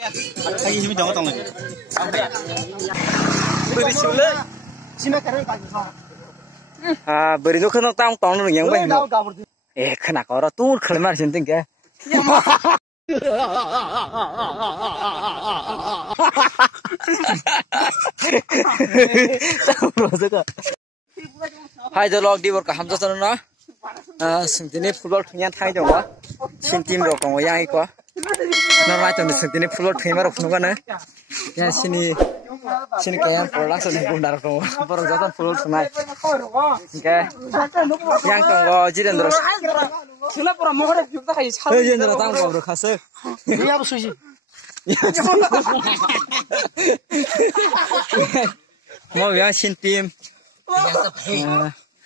Lagi sini jangan tong lagi. Beri sule. Sini kerja kaji sama. beri itu kan tong yang baik. Kena kau orang tuh kelemar jenting ke. Hai jalok di berkah hamzah sana. Sentini football punya thai dong, sin tim rokong yang ikut. Normal tuh sentini football punya rokong kan? Ya sini kayak production bundar rokong, production football sunai. Oke, yang tunggu jiran terus. Sila pura mohon juga kayak siapa? Jiran datang kau berkasih. Iya apa sih? Mau yang sin tim.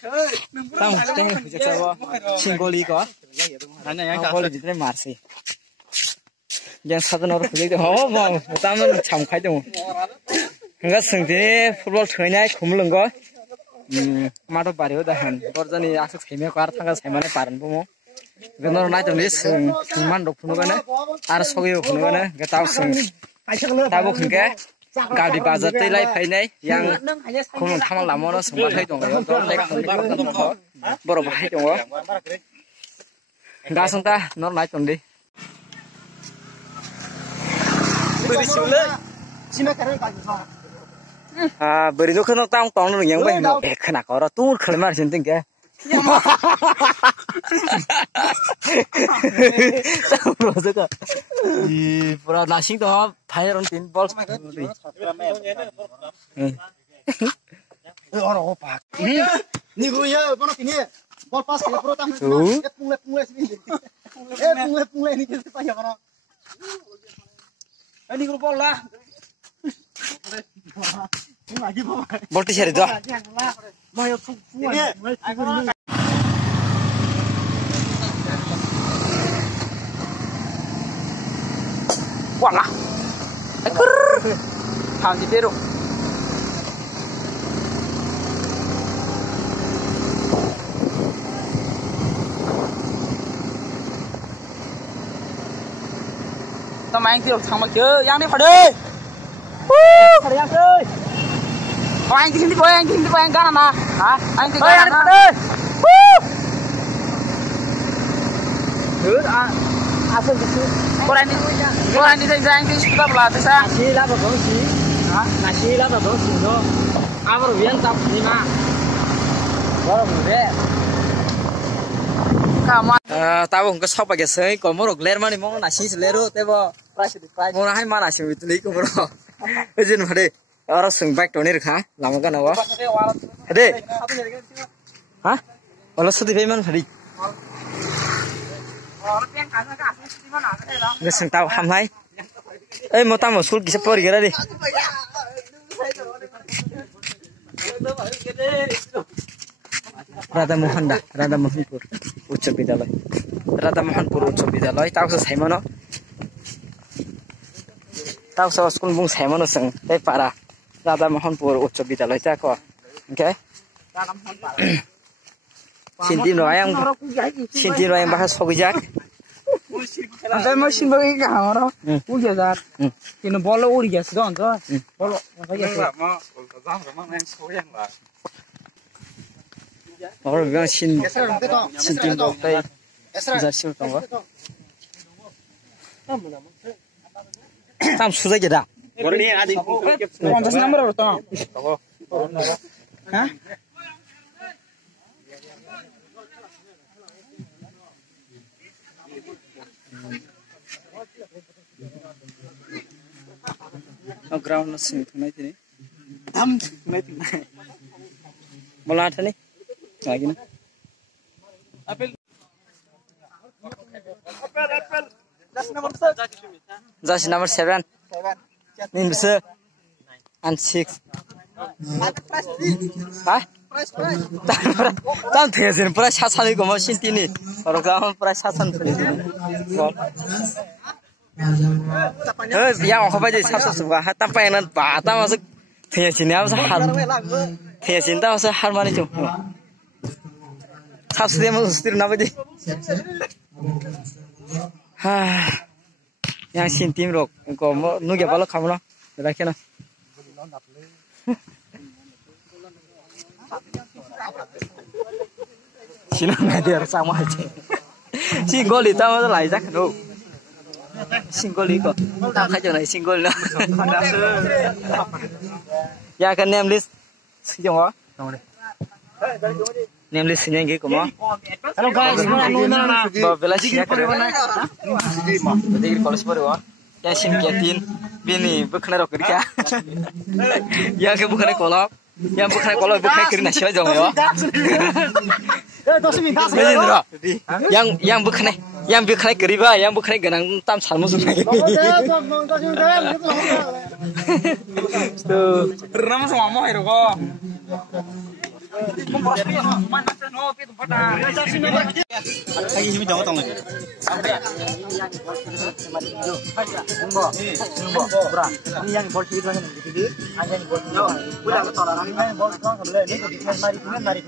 Tang teh jawa singgoli ko goli jitre marsi yang satu orang project oh bang taman camkai dong enggak sengti football trainnya kumulung ko mato bario dahan borjani akses keme ko artanga semane paran bomo genor nai tong lis man rok phunu gane ar sogi rok phunu gane getaw seng tabo khunke Gaudi bazar teh lai fainai yang kumulung tamal lamono sembathai dong boro bahai dong enggak sengta nor nai tong di Beri sule. Sini kerja kaji sama. beri itu kan tong yang baik. Kena kau orang tuh kelemar jenting ke. Di pura nasi tuh bayar tin bol. Orang opak. Ni gue ya, mana kini? Bol pas kayak pro tamu. Pungle sini. Pungle ini kita tanya mana? Ini grup bol lah. Bol ti share itu. Wah lah. Hang di Peru. Main kêu thằng mà chưa, Giang đi khỏi đi. Khỏi Giang ơi. Anh tìm đi bơi anh gan mà. Hả? Anh tìm gan mà. Thứ sơn đi. Cô anh đi ra anh đi sudah belah tu sa. Nasi lah bagus sih. Hah? Nasi lah bagus sih no. Amar vian tap ni mah. Baru muda. Kamu tahu enggak siapa aja sih, kalau mau gler mana mau nasi selero, tebo mau nasi mana sih itu liku bro, izin mana, orang sembek tuh nih kah, lama kan awak, ada, hah, kalau sedih bagaimana hari, nggak seng tahu hamai, mau tamu sul kisah pergi kira deh. Radha Mohanpur Ucca Vidyalaya. Radha Mohanpur Ucca Vidyalaya. Tahu saya mana? Tahu saya sekolah bung saya mana seng? Tapi para Radha Mohanpur Ucca Vidyalaya tak kau, oke? Sinti yang bahasa Sobijak. Ada mesin bagi kamera. Udah dah. Ini bola uri gas dong tuh. Bola. Orang bilang sin tim dokter, zasir tunggu. Tam susah jadi. Kontes nomor berapa? Hah? Ground nasi tu naik ni. Naik. Bola ada ni. Lagi nih. Apel. Jas nomor 7. Nin bisa. And 6. Hah? Tan tesin price hasan ko mo sintini. Orang kamu price hasan tu. Yang apa aja satu sebuah. Tapi yang bata masuk tesin apa sahar. Tesin tahu sahar mana tu. Sabtu dia mau ustir napa je? yang sin tim rok ko mo nu ge balo khamlo da kena sino ngai der sama aja singgol itu mah lai jak no singgol itu tam khai jong lai singgol na ya kan name list sijong wa name list nya ge ko mo Hello guys, ba bela sih ya college पर हुआ या सिन केटिन बिनी बुखने रok kerja ya ke bukhane kolok yang bukhane kolok bukhane kirina sila jong yo yang bukhane keriba yang bukhane ganang tam salmu sunai tuh Rama sama mau hero ko. lagi sini jangan tong lagi. Ini yang bol sih lagi nih, jadi aja nih bol. Udah ketoran ini bol kau nggak boleh ini mari.